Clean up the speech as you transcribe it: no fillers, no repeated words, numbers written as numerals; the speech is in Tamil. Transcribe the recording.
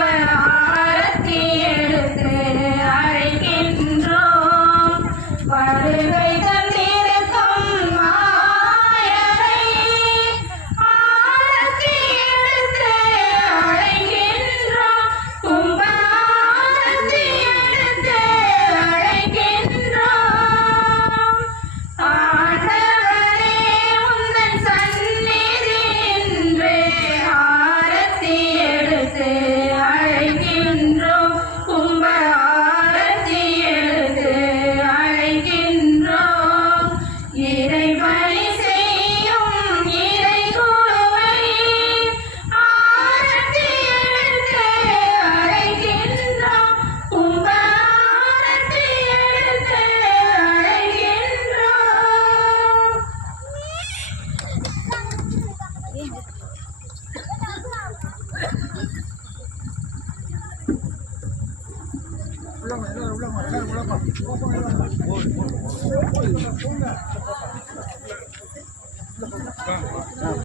ஆரத்தி எடுத்து அழைக்கின்றோம். வருகை தந்திருக்கும் மாயரை ஆரத்தி எடுத்து அழைக்கின்றோம். கும்ப ஆரத்தி எடுத்து அழைக்கின்றோம். ஆண்டவரே உந்தன் சந்நிதி நின்று ஆரத்தி எடுத்து அழைக்கின்றோம். கும்ப ஆரத்தி எடுத்து அழைக்கின்றோம். இறைபணி செய்யும் இறைக்குழுவை ஆரத்தி எடுத்து அழைக்கின்றோம். கும்ப ஆரத்தி எடுத்து அழைக்கின்றோம். உள்ளமா